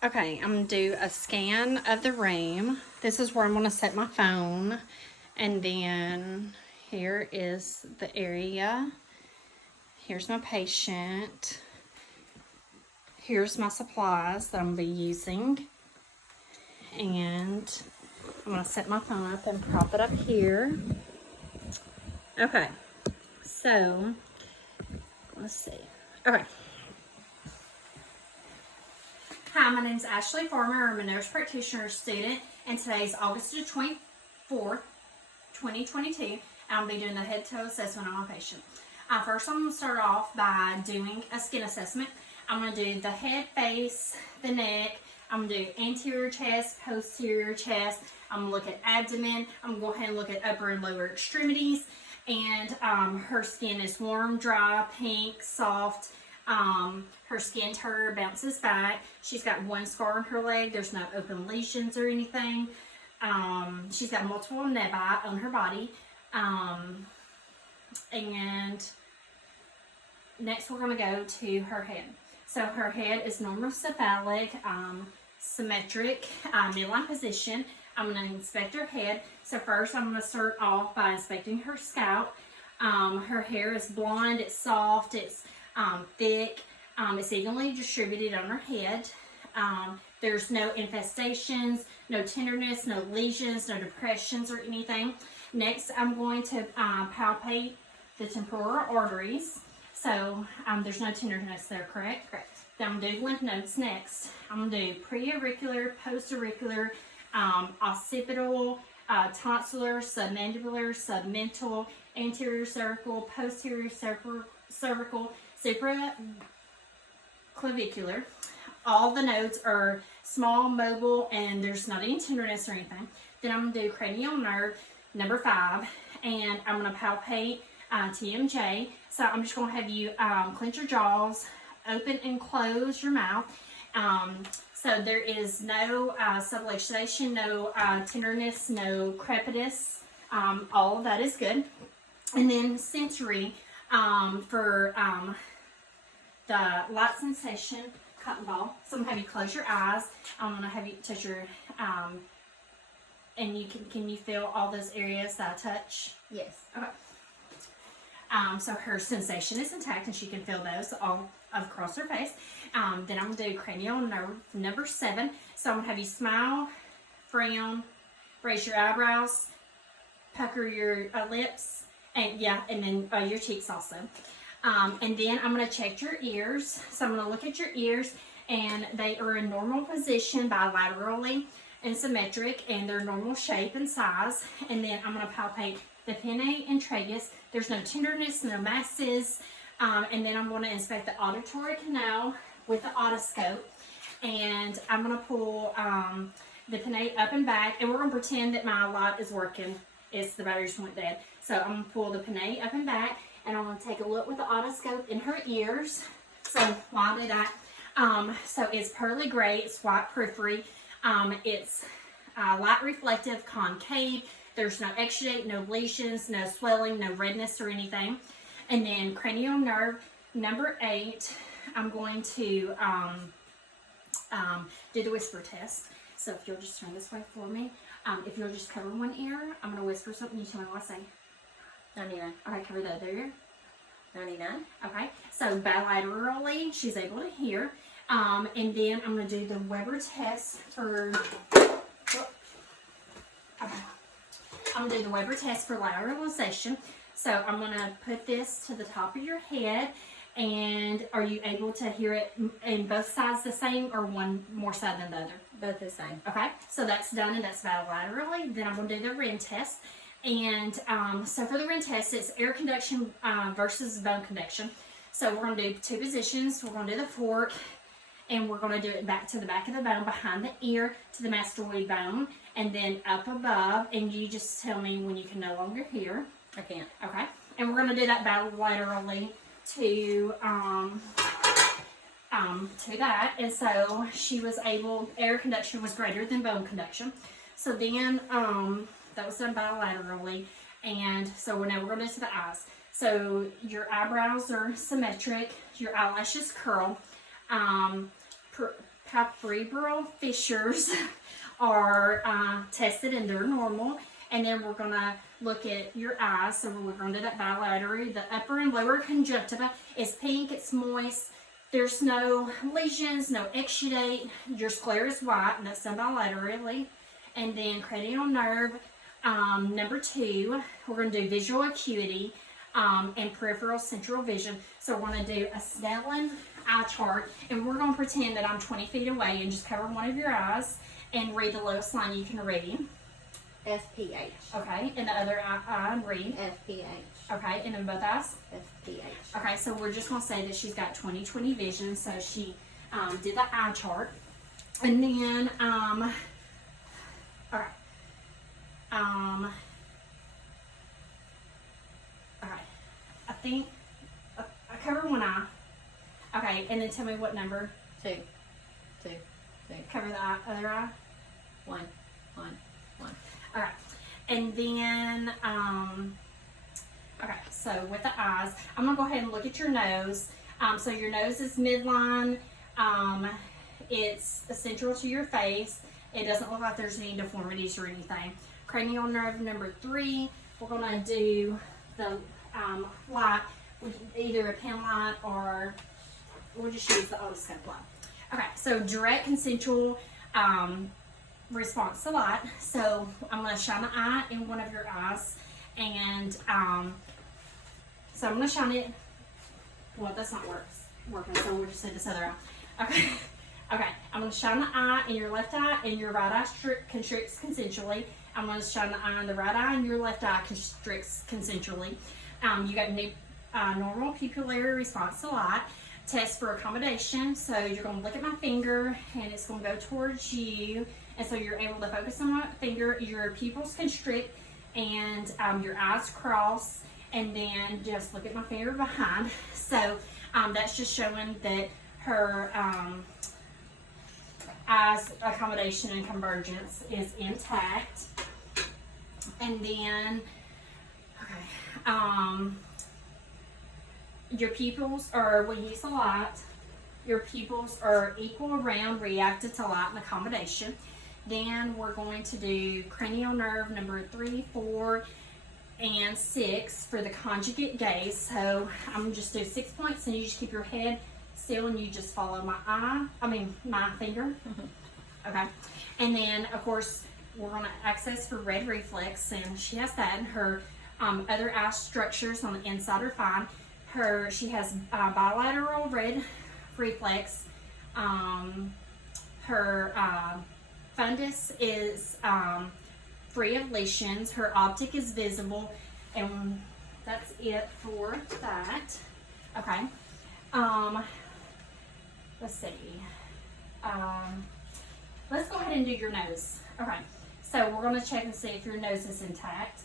Okay, I'm gonna do a scan of the room. This is where I'm gonna set my phone. And then here is the area. Here's my patient. Here's my supplies that I'm gonna be using. And I'm gonna set my phone up and prop it up here. Okay, so let's see. Okay. Hi, my name is Ashley Farmer. I'm a nurse practitioner student, and today is August the 24th, 2022. I'll be doing the head-to-toe assessment on my patient. First, I'm going to start off by doing a skin assessment. I'm going to do the head, face, the neck. I'm going to do anterior chest, posterior chest. I'm going to look at abdomen. I'm going to go ahead and look at upper and lower extremities. And her skin is warm, dry, pink, soft. Her skin tone bounces back. She's got one scar on her leg. There's no open lesions or anything. She's got multiple nevi on her body. And next we're going to go to her head. So her head is normocephalic, symmetric, midline position. I'm going to inspect her head. So first I'm going to start off by inspecting her scalp. Her hair is blonde, it's soft, it's thick, it's evenly distributed on her head. There's no infestations, no tenderness, no lesions, no depressions or anything. Next, I'm going to palpate the temporal arteries. So there's no tenderness there, correct? Correct. Then I'm going to do lymph nodes next. I'm going to do pre-auricular, post-auricular, occipital, tonsillar, submandibular, submental, anterior cervical, posterior cervical, supraclavicular. All the nodes are small, mobile, and there's not any tenderness or anything. Then I'm going to do cranial nerve, number 5, and I'm going to palpate TMJ. So I'm just going to have you clench your jaws, open and close your mouth. So there is no subluxation, no tenderness, no crepitus. All of that is good. And then sensory for the light sensation, cotton ball. So I'm going to have you close your eyes. I'm going to have you touch your, and you can you feel all those areas that I touch? Yes. Okay. So her sensation is intact and she can feel those all across her face. Then I'm going to do cranial nerve number 7. So I'm going to have you smile, frown, raise your eyebrows, pucker your lips, and then your cheeks also. And then I'm going to check your ears. So I'm going to look at your ears, and they are in normal position bilaterally and symmetric, and they're normal shape and size. And then I'm going to palpate the pinnae and tragus. There's no tenderness, no masses. And then I'm going to inspect the auditory canal with the otoscope. And I'm going to pull the pinnae up and back. And we're going to pretend that my light is working. The batteries went dead. So I'm going to pull the pinnae up and back. And I'm going to take a look with the otoscope in her ears. So while I do that, so it's pearly gray. It's white periphery. It's light reflective, concave. There's no exudate, no lesions, no swelling, no redness or anything. And then cranial nerve number 8, I'm going to do the whisper test. So if you'll just turn this way for me. If you'll just cover one ear, I'm going to whisper something. You tell me what I say. 99. Okay, cover the other ear. 99. Okay, so bilaterally, she's able to hear. And then I'm going to do the Weber test for... Okay. I'm going to do the Weber test for lateralization. So I'm going to put this to the top of your head. And are you able to hear it in both sides the same, or one more side than the other? Both the same. Okay, so that's done, and that's bilaterally. Then I'm going to do the Ren test. And so for the Ren test, it's air conduction versus bone conduction. So we're going to do 2 positions. We're going to do the fork, and we're going to do it back to the back of the bone, behind the ear, to the mastoid bone, and then up above. And you just tell me when you can no longer hear. I can't. Okay, and we're going to do that bilaterally to that. And so she was able, air conduction was greater than bone conduction. So then that was done bilaterally. And so now we're going to do to the eyes. So your eyebrows are symmetric, your eyelashes curl, palpebral fissures are tested and they're normal. And then we're going to look at your eyes. So we're going to do that bilaterally. The upper and lower conjunctiva is pink, it's moist. There's no lesions, no exudate. Your sclera is white, and that's done bilaterally. And then cranial nerve, number 2, we're going to do visual acuity and peripheral central vision. So we're going to do a Snellen eye chart, and we're going to pretend that I'm 20 feet away and just cover one of your eyes and read the lowest line you can read. SPH. Okay, and the other eye read. SPH. Okay, and then both eyes. SPH. Okay, so we're just going to say that she's got 20/20 vision, so she did the eye chart. And then, okay. Okay, I think I cover one eye. Okay, and then tell me what number. 2. Cover the other eye. 1. Okay, and then, okay, so with the eyes, I'm going to go ahead and look at your nose. So your nose is midline. It's central to your face. It doesn't look like there's any deformities or anything. Cranial nerve number 3, we're going to do the light, either a pen light or we'll just use the otoscope light. Okay, so direct consensual response to light. So I'm going to shine an eye in one of your eyes, and so I'm going to shine it. Well, that's not working, so we'll just say this other eye. Okay, okay. I'm going to shine the eye in your left eye, and your right eye constricts consensually. I'm going to shine the eye in the right eye, and your left eye constricts consensually. You got normal pupillary response to light. Test for accommodation. So you're going to look at my finger, and it's going to go towards you. And so you're able to focus on my finger, your pupils constrict, and your eyes cross, and then just look at my finger behind. So that's just showing that her eyes accommodation and convergence is intact. And then, okay, your pupils are, when you use the light, your pupils are equal, round, reactive to light and accommodation. Then we're going to do cranial nerve number 3, 4, and 6 for the conjugate gaze. So I'm going to just do 6 points, and you just keep your head still, and you just follow my finger. Okay. And then, of course, we're going to access for red reflex, and she has that. And her other eye structures on the inside are fine. She has bilateral red reflex. Her fundus is free of lesions. Her optic is visible, and that's it for that. Okay. Let's see. Let's go ahead and do your nose. Okay. So we're going to check and see if your nose is intact.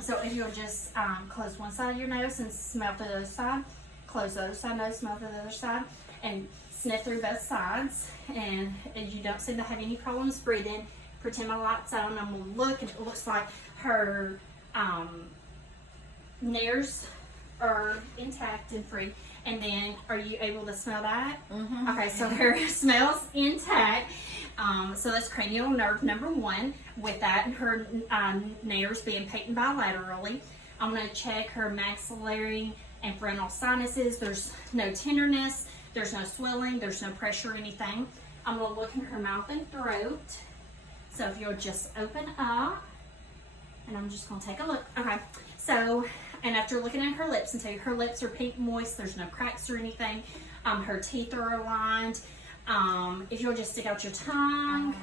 So if you'll just close one side of your nose and smell the other side, close the other side nose, smell the other side, and sniff through both sides. And if you don't seem to have any problems breathing, pretend my light's on, and we'll look, and it looks like her nares are intact and free. And then, are you able to smell that? Mm-hmm. Okay, so her smell's intact. So that's cranial nerve number 1. With that, and her nares being patent bilaterally, I'm going to check her maxillary and frontal sinuses. There's no tenderness, there's no swelling, there's no pressure or anything. I'm going to look in her mouth and throat. So if you'll just open up, and I'm just going to take a look. Okay, so, and after looking at her lips, and tell you her lips are pink moist, there's no cracks or anything. Her teeth are aligned. If you'll just stick out your tongue.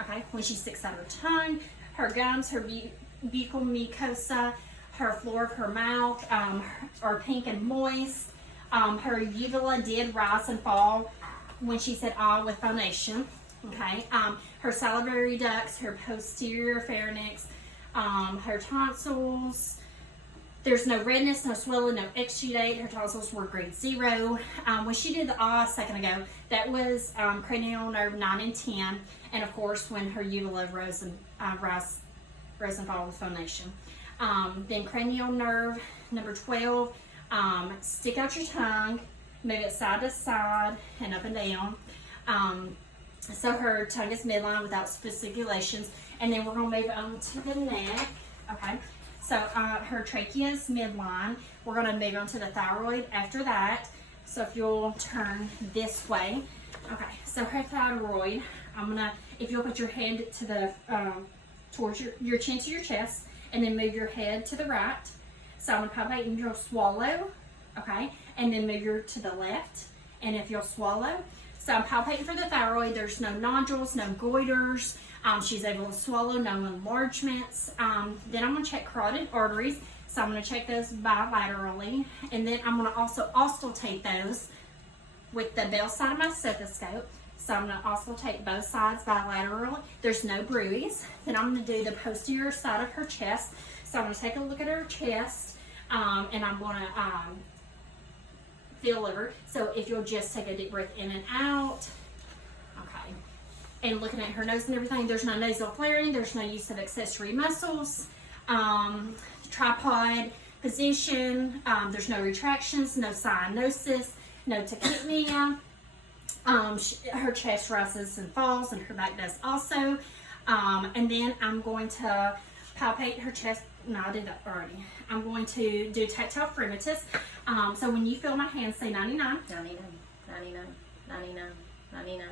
Okay, when she sticks out her tongue, her gums, her buccal mucosa, her floor of her mouth are pink and moist. Her uvula did rise and fall when she said ah with phonation. Okay, her salivary ducts, her posterior pharynx, her tonsils. There's no redness, no swelling, no exudate. Her tonsils were grade 0. When she did the ah a second ago, that was cranial nerve 9 and 10. And of course, when her uvula rose and fall with phonation. Then cranial nerve number 12, stick out your tongue move it side to side and up and down. So her tongue is midline without spiculations. And then we're going to move on to the neck. Okay. So her trachea is midline. We're going to move on to the thyroid after that. So if you'll turn this way. Okay. So her thyroid, if you'll put your hand to the, towards your chin to your chest, and then move your head to the right. So I'm going to palpate and you'll swallow. Okay. And then move your to the left. And if you'll swallow. So I'm palpating for the thyroid. There's no nodules, no goiters. She's able to swallow, no enlargements. Then I'm going to check carotid arteries. So I'm going to check those bilaterally. And then I'm going to also auscultate those with the bell side of my stethoscope. So I'm going to auscultate both sides bilaterally. There's no bruise. Then I'm going to do the posterior side of her chest. So I'm going to take a look at her chest. And I'm going to feel her. So if you'll just take a deep breath in and out. Okay. And looking at her nose and everything, there's no nasal flaring, there's no use of accessory muscles, tripod position, there's no retractions, no cyanosis, no tachypnea. Her chest rises and falls, and her back does also. And then I'm going to palpate her chest. No, I did that already. I'm going to do tactile fremitus. So when you feel my hand, say 99. 99, 99, 99, 99.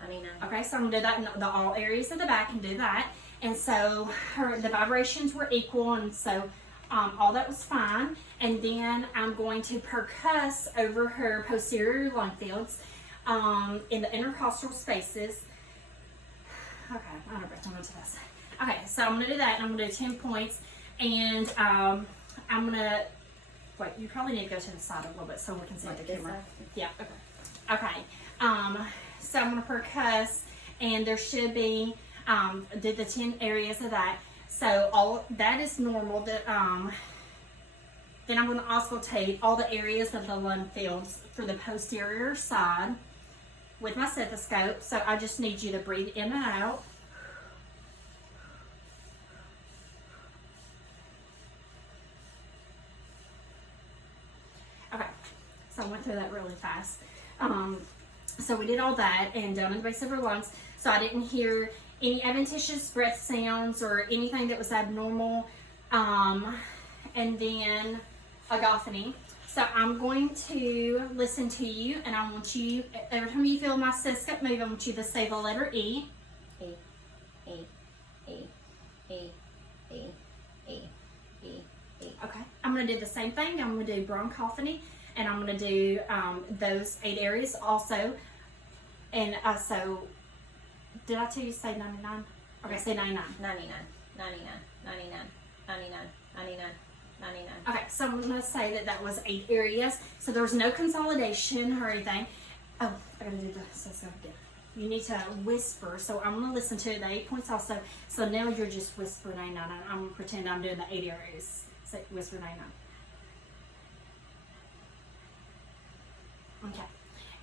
99. Okay, so I'm going to do that in all areas of the back and do that. And so the vibrations were equal, and so all that was fine. And then I'm going to percuss over her posterior lung fields in the intercostal spaces. Okay, I'm going to this. Okay, so I'm going to do that, and I'm going to do 10 points. And I'm going to, wait, you probably need to go to the side a little bit so we can see the camera. Yeah, okay. Okay. So I'm going to percuss, and there should be, did the 10 areas of that. So all that is normal. Then I'm going to auscultate all the areas of the lung fields for the posterior side with my stethoscope. So I just need you to breathe in and out. Okay, so I went through that really fast. So we did all that and down in the base of her lungs. So I didn't hear any adventitious breath sounds or anything that was abnormal. And then agophony. So I'm going to listen to you, and I want you, every time you feel my stethoscope move, I want you to say the letter E. E, E, E, E, E, E, E, E. Okay. I'm going to do the same thing. I'm going to do bronchophony, and I'm going to do those 8 areas also. And so, did I tell you to say 99? Okay, say 99. 99, 99, 99, 99, 99, 99. Okay, so I'm going to say that was 8 areas. So there was no consolidation or anything. Oh, I got to do this again. You need to whisper. So I'm going to listen to the 8 points also. So now you're just whispering 99. I'm going to pretend I'm doing the 8 areas. So whisper 99. Okay.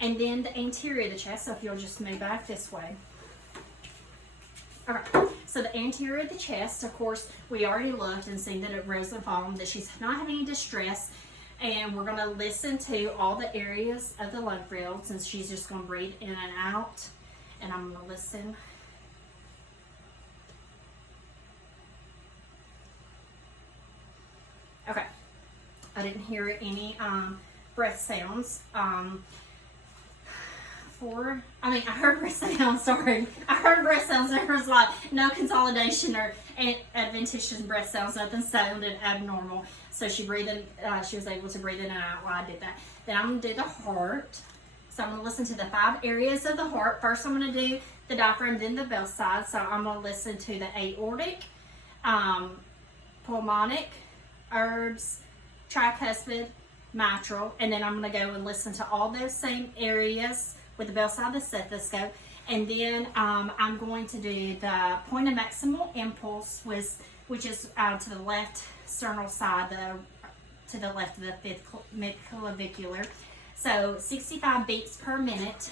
And then the anterior of the chest, so if you'll just move back this way. Okay, so the anterior of the chest, of course, we already looked and seen that it rose and fallen, that she's not having any distress. And we're going to listen to all the areas of the lung fields, and she's just going to breathe in and out. And I'm going to listen. Okay, I didn't hear any breath sounds. I heard breath sounds, sorry. I heard breath sounds. There was like no consolidation or adventitious breath sounds, nothing sounded abnormal. So she was able to breathe in and out while I did that. Then I'm going to do the heart. So I'm going to listen to the 5 areas of the heart. First I'm going to do the diaphragm, then the bell side. So I'm going to listen to the aortic, pulmonic, herbs, tricuspid, mitral, and then I'm going to go and listen to all those same areas with the bell side of the stethoscope. And then I'm going to do the point of maximal impulse, which is to the left sternal side, to the left of the 5th midclavicular. So 65 beats per minute,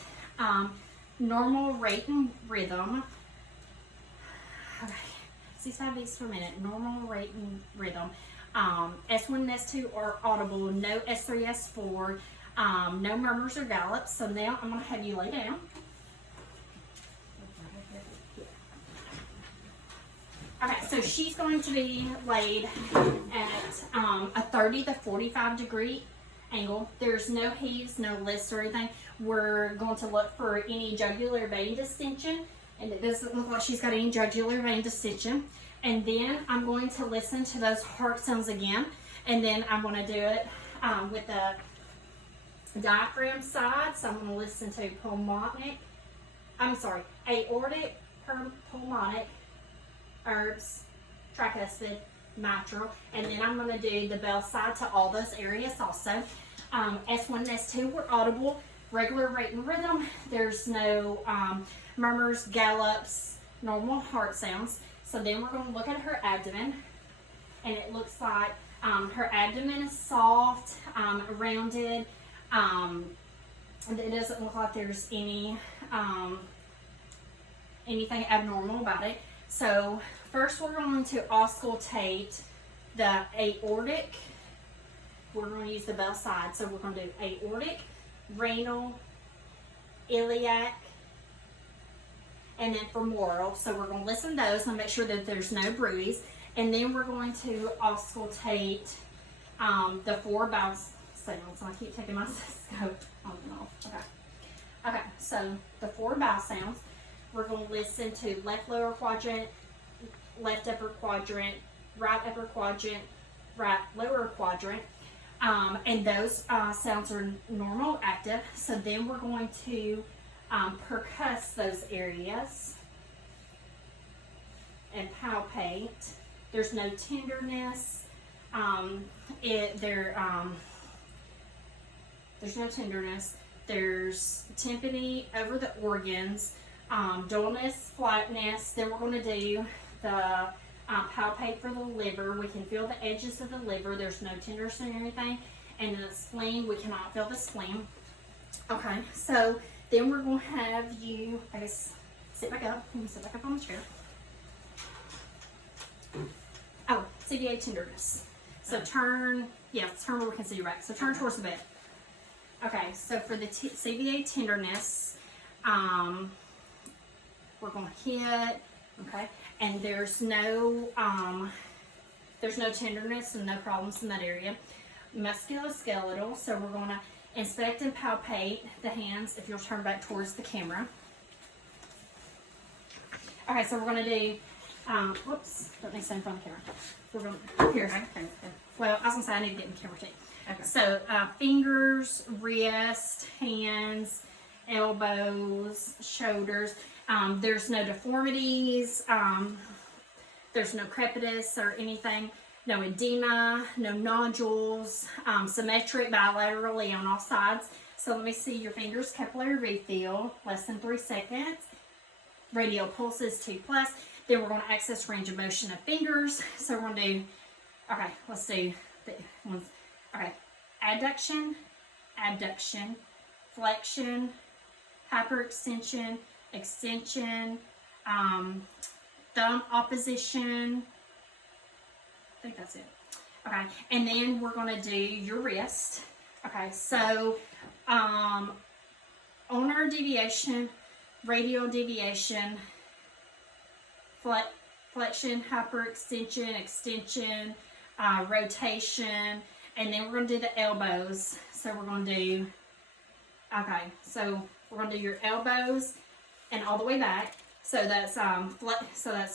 normal rate and rhythm. Okay, 65 beats per minute, normal rate and rhythm. S1 and S2 are audible, no S3, S4. no murmurs or gallops. So now I'm going to have you lay down. Okay, so she's going to be laid at a 30 to 45 degree angle. There's no heaves, no lifts or anything. We're going to look for any jugular vein distension, and it doesn't look like she's got any jugular vein distension. And then I'm going to listen to those heart sounds again, and then I'm going to do it with the diaphragm side. So I'm going to listen to aortic, pulmonic, herbs, tricuspid, mitral, and then I'm going to do the bell side to all those areas also. S1 and S2 were audible, regular rate and rhythm. There's no murmurs, gallops, normal heart sounds. So then we're going to look at her abdomen, and it looks like her abdomen is soft, rounded. It doesn't look like there's anything abnormal about it. So first we're going to auscultate the aortic. We're going to use the bell side. So we're going to do aortic, renal, iliac, and then femoral. So we're going to listen to those and make sure that there's no bruise. And then we're going to auscultate the 4 bowel sounds. I keep taking my scope on and off. Okay. Okay, so the 4 bowel sounds. We're going to listen to left lower quadrant, left upper quadrant, right upper quadrant, right lower quadrant. And those sounds are normal, active. So then we're going to percuss those areas and palpate. There's no tenderness. There's no tenderness. There's tympany over the organs. Dullness, flatness. Then we're going to do the palpate for the liver. We can feel the edges of the liver. There's no tenderness or anything. And the spleen, we cannot feel the spleen. Okay, so then we're going to have you, I guess, sit back up. You can sit back up on the chair. Oh, CVA tenderness. So turn where we can see your back. So turn towards the bed. Okay, so for the CVA tenderness, we're going to hit, okay, and there's no tenderness and no problems in that area. Musculoskeletal, so we're going to inspect and palpate the hands if you'll turn back towards the camera. Okay, so we're going to do, whoops, don't need to stand in front of the camera. We're going to, here. Well, I was going to say I need to get in the camera too. Okay. So fingers, wrist, hands, elbows, shoulders. There's no deformities. There's no crepitus or anything. No edema, no nodules. Symmetric bilaterally on all sides. So let me see your fingers. Capillary refill, less than 3 seconds. Radial pulses 2+. Then we're going to access range of motion of fingers. So we're going to do, okay, let's do the ones. Okay, adduction, abduction, flexion, hyperextension, extension, thumb opposition. I think that's it. Okay, and then we're going to do your wrist. Okay, so ulnar deviation, radial deviation, flexion, hyperextension, extension, rotation, and then we're going to do the elbows. So we're going to do, okay, so we're going to do your elbows and all the way back. So that's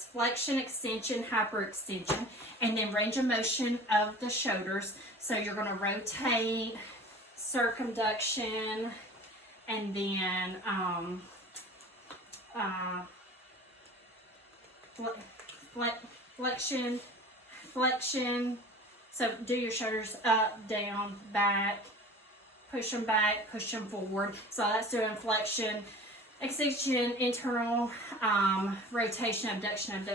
flexion, extension, hyperextension, and then range of motion of the shoulders. So you're going to rotate, circumduction, and then flexion. So do your shoulders up, down, back, push them forward. So that's doing flexion, extension, internal, rotation, abduction,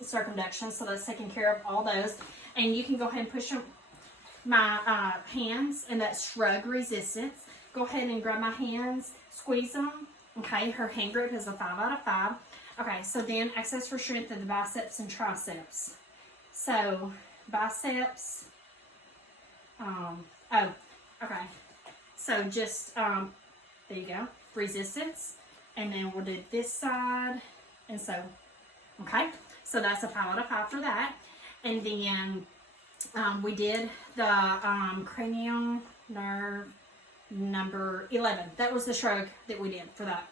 circumduction. So that's taking care of all those. And you can go ahead and push my hands, and that's shrug resistance. Go ahead and grab my hands, squeeze them. Okay, her hand grip is a 5 out of 5. Okay, so then access for strength of the biceps and triceps. So biceps, okay. So just, there you go, resistance. And then we'll do this side, and so, okay. So that's a 5 out of 5 for that. And then we did the cranial nerve number 11. That was the shrug that we did for that.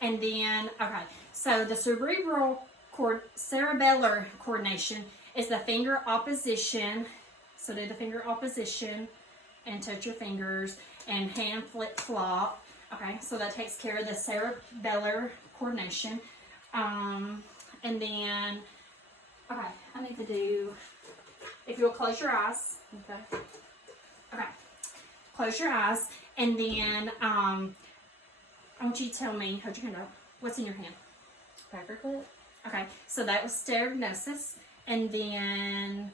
And then, okay, so the cerebellar coordination is the finger opposition. So do the finger opposition and touch your fingers and hand flip flop. Okay, so that takes care of the cerebellar coordination. And then, okay, I need to do, if you'll close your eyes. Okay. Okay, close your eyes, and then I want you to tell me, hold your hand up, what's in your hand? Paperclip. Okay, so that was stereognosis, and then,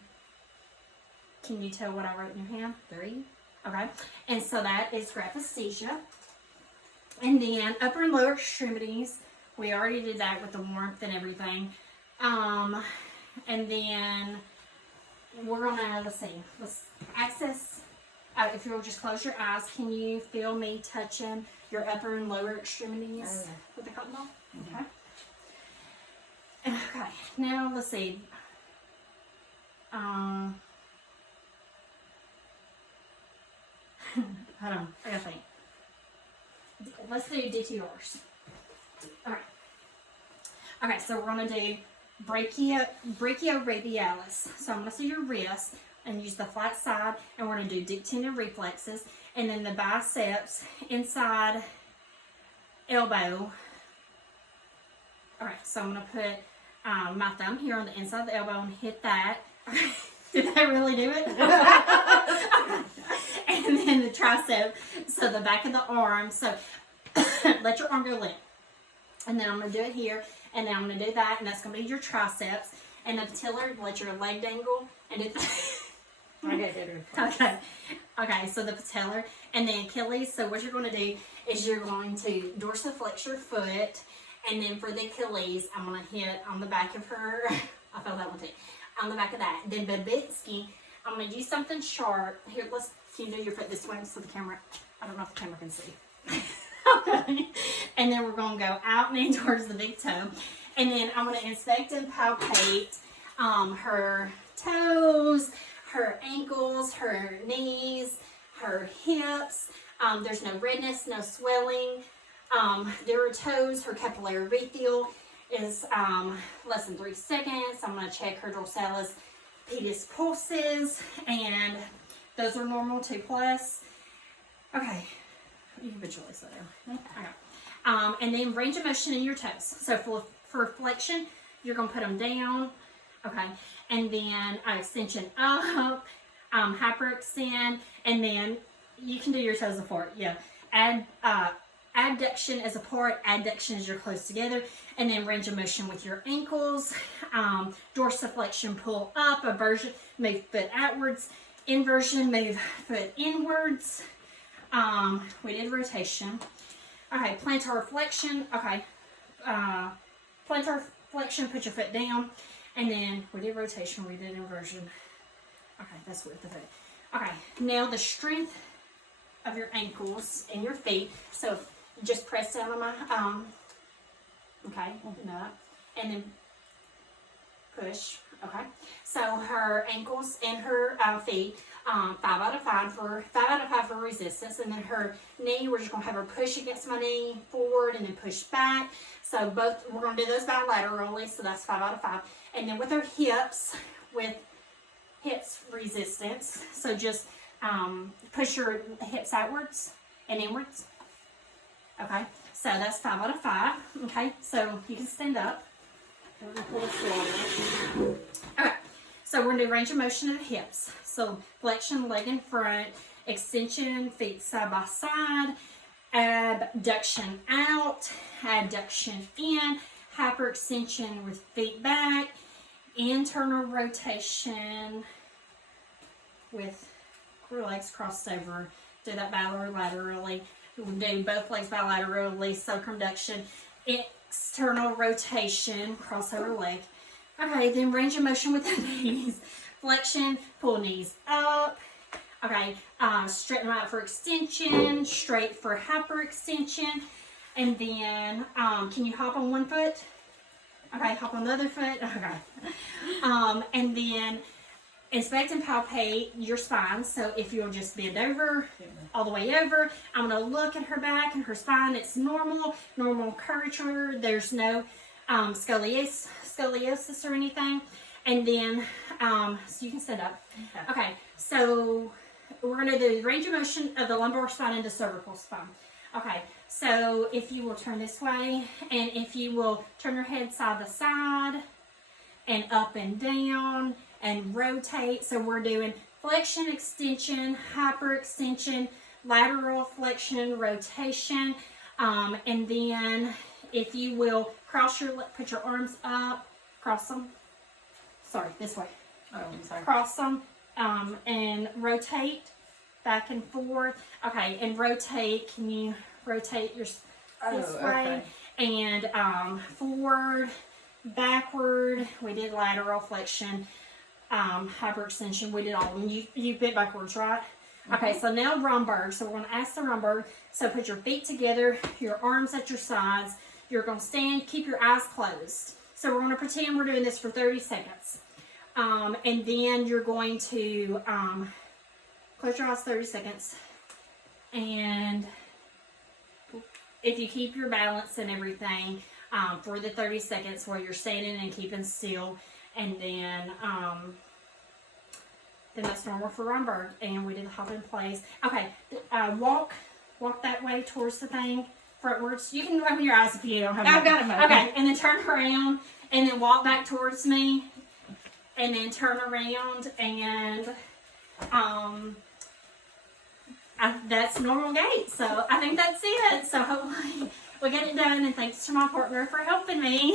can you tell what I wrote in your hand? 3. Okay, and so that is graphesthesia. And then upper and lower extremities, we already did that with the warmth and everything. And then we're gonna, let's access, if you'll just close your eyes, can you feel me touching your upper and lower extremities with the cotton ball? Okay. Okay, now let's see. Hold on, I gotta think. Let's do DTRs. Alright. Okay, so we're gonna do brachioradialis. So I'm gonna see your wrist and use the flat side, and we're gonna do deep tendon reflexes, and then the biceps inside elbow. Alright, so I'm gonna put my thumb here on the inside of the elbow and hit that. Did that really do it? And then the tricep, so the back of the arm. So let your arm go limp. And then I'm going to do it here, and then I'm going to do that, and that's going to be your triceps. And the patellar, let your leg dangle, and do Okay, so the patellar, and then Achilles. So what you're going to do is you're going to dorsiflex your foot, and then for the Achilles, I'm going to hit on the back of her. I felt that one too. On the back of that. Then Babitsky, I'm going to use something sharp. Here, can you do your foot this way so the camera, I don't know if the camera can see. Okay. And then we're going to go out and in towards the big toe. And then I'm going to inspect and palpate her toes, her ankles, her knees, her hips. There's no redness, no swelling. There are toes. Her capillary urethral is less than 3 seconds. I'm going to check her dorsalis pedis pulses, and those are normal 2+. Okay, you can visualize that now. Okay. And then range of motion in your toes. So for flexion, you're going to put them down. Okay, and then extension up, hyperextend, and then you can do your toes apart. Yeah, adduction as apart, adduction as you're close together, and then range of motion with your ankles. Dorsiflexion, pull up, aversion, move foot outwards, inversion, move foot inwards. We did rotation. Okay, plantar flexion. Okay, plantar flexion, put your foot down, and then we did rotation, we did inversion. Okay, that's with the foot. Okay, now the strength of your ankles and your feet. So just press down on my, okay, open up, and then push. Okay, so her ankles and her feet, 5 out of 5 for resistance, and then her knee, we're just gonna have her push against my knee forward and then push back. So both, we're gonna do those bilaterally, so that's 5 out of 5. And then with her hips, with hips resistance, so just push your hips outwards and inwards. Okay, so that's 5 out of 5. Okay, so you can stand up. We're gonna pull this forward. Okay, so we're gonna do range of motion of the hips. So flexion, leg in front, extension, feet side by side, abduction out, adduction in, hyperextension with feet back, internal rotation with legs crossed over. Do that bilaterally. We'll do both legs bilaterally, circumduction, external rotation, crossover leg. Okay, then range of motion with the knees. Flexion, pull knees up, Okay, straighten them out for extension, straight for hyperextension, and then can you hop on one foot? Okay, hop on the other foot. Okay, and then inspect and palpate your spine. So if you'll just bend over, all the way over, I'm gonna look at her back and her spine. It's normal curvature. There's no scoliosis or anything. And then, so you can stand up. Okay, so we're gonna do the range of motion of the lumbar spine into cervical spine. Okay, so if you will turn this way, and if you will turn your head side to side, and up and down, and rotate. So we're doing flexion, extension, hyperextension, lateral flexion, rotation, and then if you will put your arms up, cross them. Sorry, this way. Oh, I'm sorry. Cross them, and rotate back and forth. Okay, and rotate. Can you rotate this way? And forward, backward. We did lateral flexion, hyperextension. We did all of them. You bent backwards, right? Okay, so now Romberg. So we're going to ask the Romberg. So put your feet together, your arms at your sides. You're going to stand, keep your eyes closed. So we're going to pretend we're doing this for 30 seconds. And then you're going to close your eyes 30 seconds. And if you keep your balance and everything for the 30 seconds where you're standing and keeping still, and then that's normal for Romberg. And we did the hop in place. Okay, walk that way towards the thing, frontwards. You can open your eyes if you don't have. I've got them open. Okay, and then turn around, and then walk back towards me, and then turn around, and that's normal gait. So I think that's it. So hopefully we get it done, and thanks to my partner for helping me.